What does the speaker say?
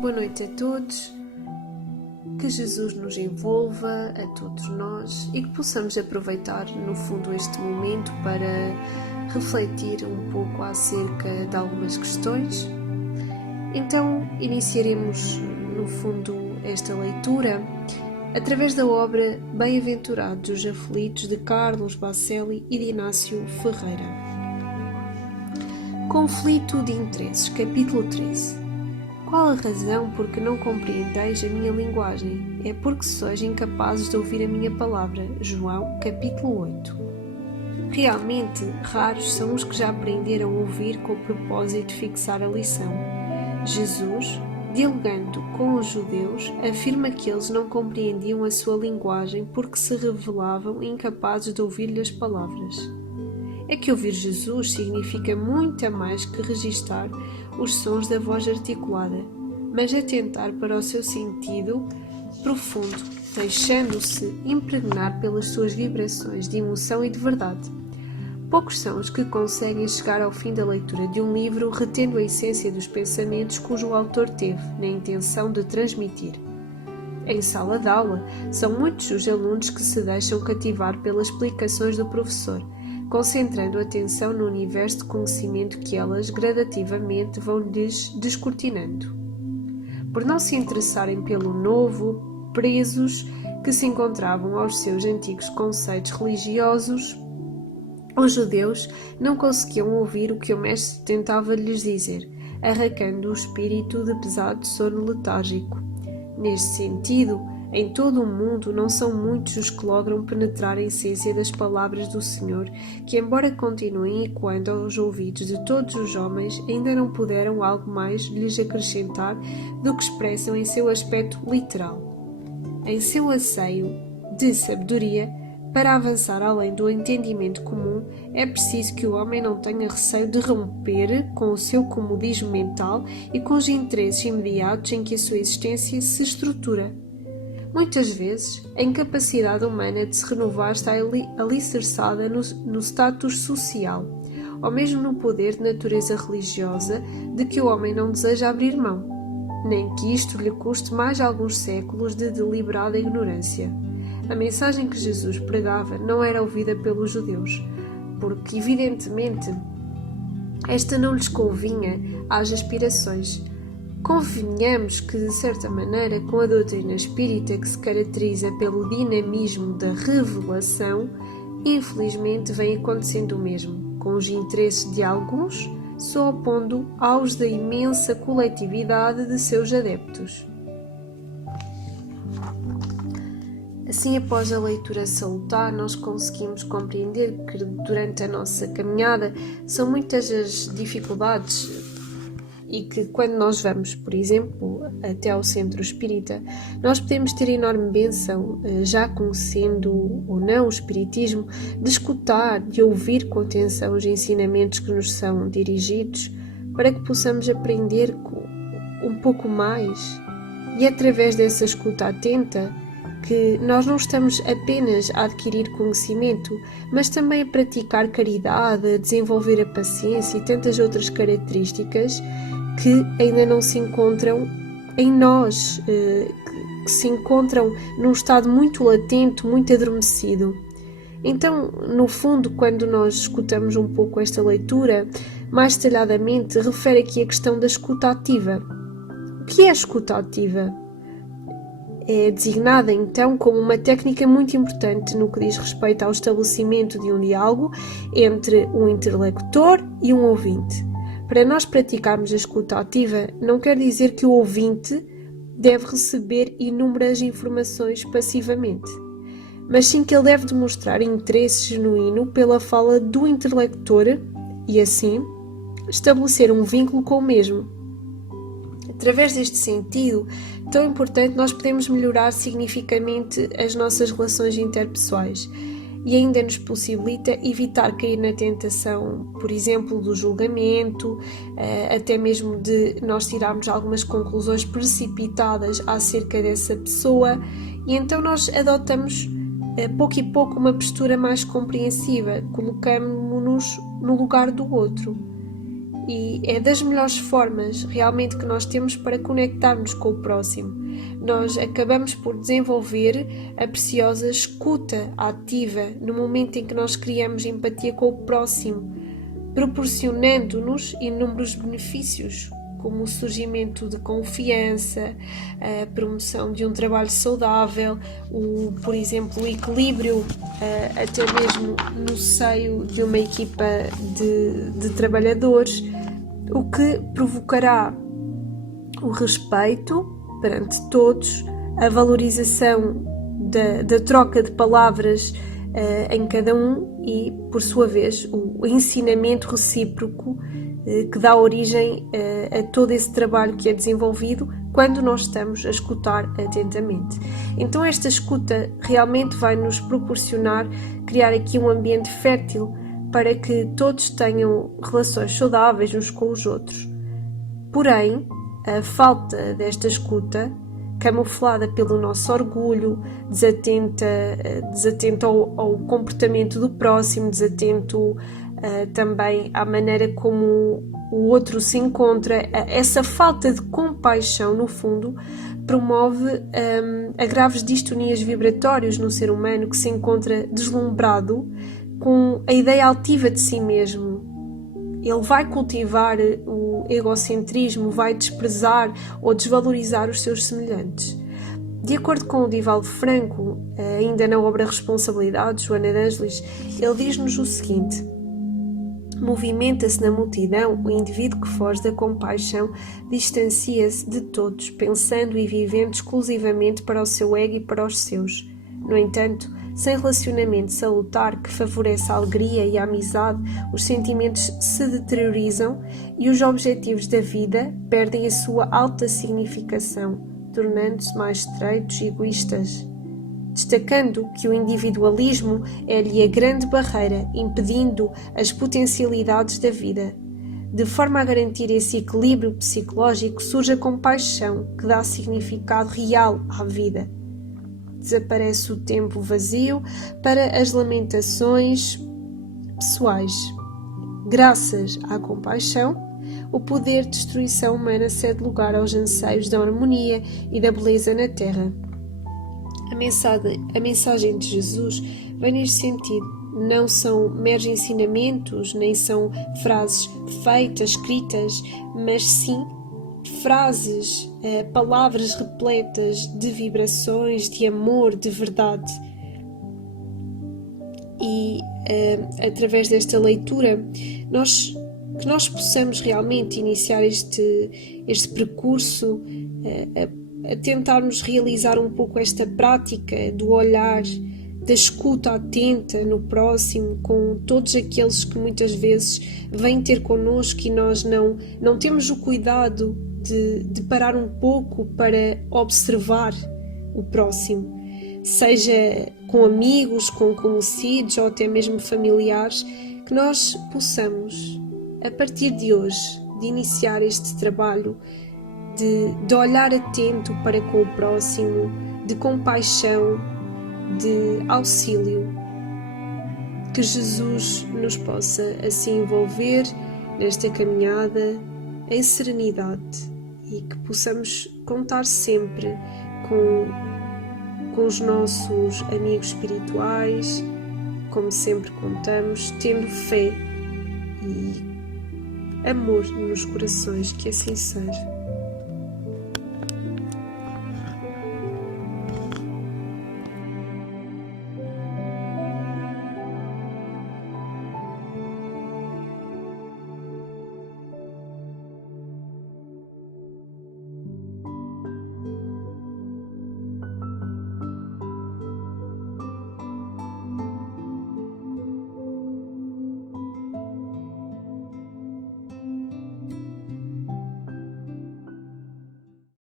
Boa noite a todos, que Jesus nos envolva, a todos nós, e que possamos aproveitar, no fundo, este momento para refletir um pouco acerca de algumas questões. Então, iniciaremos, no fundo, esta leitura através da obra Bem-aventurados os aflitos de Carlos Bacelli e de Inácio Ferreira. Conflito de interesses, capítulo 13. Qual a razão por que não compreendeis a minha linguagem? É porque sois incapazes de ouvir a minha palavra. João, capítulo 8. Realmente, raros são os que já aprenderam a ouvir com o propósito de fixar a lição. Jesus, dialogando com os judeus, afirma que eles não compreendiam a sua linguagem porque se revelavam incapazes de ouvir-lhe as palavras. É que ouvir Jesus significa muito mais que registar os sons da voz articulada, mas atentar para o seu sentido profundo, deixando-se impregnar pelas suas vibrações de emoção e de verdade. Poucos são os que conseguem chegar ao fim da leitura de um livro retendo a essência dos pensamentos cujo autor teve na intenção de transmitir. Em sala de aula, são muitos os alunos que se deixam cativar pelas explicações do professor, concentrando a atenção no universo de conhecimento que elas gradativamente vão-lhes descortinando. Por não se interessarem pelo novo, presos que se encontravam aos seus antigos conceitos religiosos, os judeus não conseguiam ouvir o que o mestre tentava lhes dizer, arrancando o espírito de pesado sono letárgico. Neste sentido, em todo o mundo não são muitos os que logram penetrar a essência das palavras do Senhor, que embora continuem ecoando aos ouvidos de todos os homens, ainda não puderam algo mais lhes acrescentar do que expressam em seu aspecto literal. Em seu asseio de sabedoria, para avançar além do entendimento comum, é preciso que o homem não tenha receio de romper com o seu comodismo mental e com os interesses imediatos em que a sua existência se estrutura. Muitas vezes, a incapacidade humana de se renovar está alicerçada no status social, ou mesmo no poder de natureza religiosa de que o homem não deseja abrir mão, nem que isto lhe custe mais alguns séculos de deliberada ignorância. A mensagem que Jesus pregava não era ouvida pelos judeus, porque, evidentemente, esta não lhes convinha às aspirações. Convenhamos que, de certa maneira, com a doutrina espírita que se caracteriza pelo dinamismo da revelação, infelizmente vem acontecendo o mesmo, com os interesses de alguns se opondo aos da imensa coletividade de seus adeptos. Assim, após a leitura salutar, nós conseguimos compreender que durante a nossa caminhada são muitas as dificuldades e que quando nós vamos, por exemplo, até ao centro espírita, nós podemos ter enorme bênção, já conhecendo ou não o espiritismo, de escutar, de ouvir com atenção os ensinamentos que nos são dirigidos, para que possamos aprender um pouco mais. E através dessa escuta atenta, que nós não estamos apenas a adquirir conhecimento, mas também a praticar caridade, a desenvolver a paciência e tantas outras características que ainda não se encontram em nós, que se encontram num estado muito latente, muito adormecido. Então, no fundo, quando nós escutamos um pouco esta leitura, mais detalhadamente, refere aqui a questão da escuta ativa. O que é a escuta ativa? É designada então como uma técnica muito importante no que diz respeito ao estabelecimento de um diálogo entre um interlocutor e um ouvinte. Para nós praticarmos a escuta ativa, não quer dizer que o ouvinte deve receber inúmeras informações passivamente, mas sim que ele deve demonstrar interesse genuíno pela fala do interlocutor e, assim, estabelecer um vínculo com o mesmo. Através deste sentido tão importante, nós podemos melhorar significativamente as nossas relações interpessoais e ainda nos possibilita evitar cair na tentação, por exemplo, do julgamento, até mesmo de nós tirarmos algumas conclusões precipitadas acerca dessa pessoa, e então nós adotamos pouco e pouco uma postura mais compreensiva, colocamos-nos no lugar do outro. e é das melhores formas realmente que nós temos para conectarmos com o próximo. Nós acabamos por desenvolver a preciosa escuta ativa no momento em que nós criamos empatia com o próximo, proporcionando-nos inúmeros benefícios, como o surgimento de confiança, a promoção de um trabalho saudável, por exemplo, o equilíbrio até mesmo no seio de uma equipa de trabalhadores, o que provocará o respeito perante todos, a valorização da troca de palavras em cada um e, por sua vez, o ensinamento recíproco que dá origem a todo esse trabalho que é desenvolvido quando nós estamos a escutar atentamente. Então esta escuta realmente vai nos proporcionar criar aqui um ambiente fértil para que todos tenham relações saudáveis uns com os outros. Porém, a falta desta escuta, camuflada pelo nosso orgulho, desatenta ao comportamento do próximo, desatento também à maneira como o outro se encontra, essa falta de compaixão, no fundo, promove a graves distonias vibratórias no ser humano que se encontra deslumbrado com a ideia altiva de si mesmo. Ele vai cultivar o egocentrismo, vai desprezar ou desvalorizar os seus semelhantes. De acordo com o Divaldo Franco, ainda na obra Responsabilidade, Joana de Ângelis, ele diz-nos o seguinte: movimenta-se na multidão o indivíduo que foge da compaixão, distancia-se de todos, pensando e vivendo exclusivamente para o seu ego e para os seus. No entanto, sem relacionamento salutar que favorece a alegria e a amizade, os sentimentos se deteriorizam e os objetivos da vida perdem a sua alta significação, tornando-se mais estreitos e egoístas. Destacando que o individualismo é-lhe a grande barreira, impedindo as potencialidades da vida. De forma a garantir esse equilíbrio psicológico, surge a compaixão, que dá significado real à vida. Desaparece o tempo vazio para as lamentações pessoais. Graças à compaixão, o poder de destruição humana cede lugar aos anseios da harmonia e da beleza na Terra. A mensagem de Jesus vem neste sentido. Não são meros ensinamentos, nem são frases feitas, escritas, mas sim frases, palavras repletas de vibrações, de amor, de verdade. E através desta leitura, que nós possamos realmente iniciar este percurso a tentarmos realizar um pouco esta prática do olhar, da escuta atenta no próximo, com todos aqueles que muitas vezes vêm ter connosco e nós não temos o cuidado de parar um pouco para observar o próximo, seja com amigos, com conhecidos ou até mesmo familiares, que nós possamos, a partir de hoje, de iniciar este trabalho de olhar atento para com o próximo, de compaixão, de auxílio. Que Jesus nos possa assim envolver nesta caminhada em serenidade e que possamos contar sempre com os nossos amigos espirituais, como sempre contamos, tendo fé e amor nos corações, que assim seja.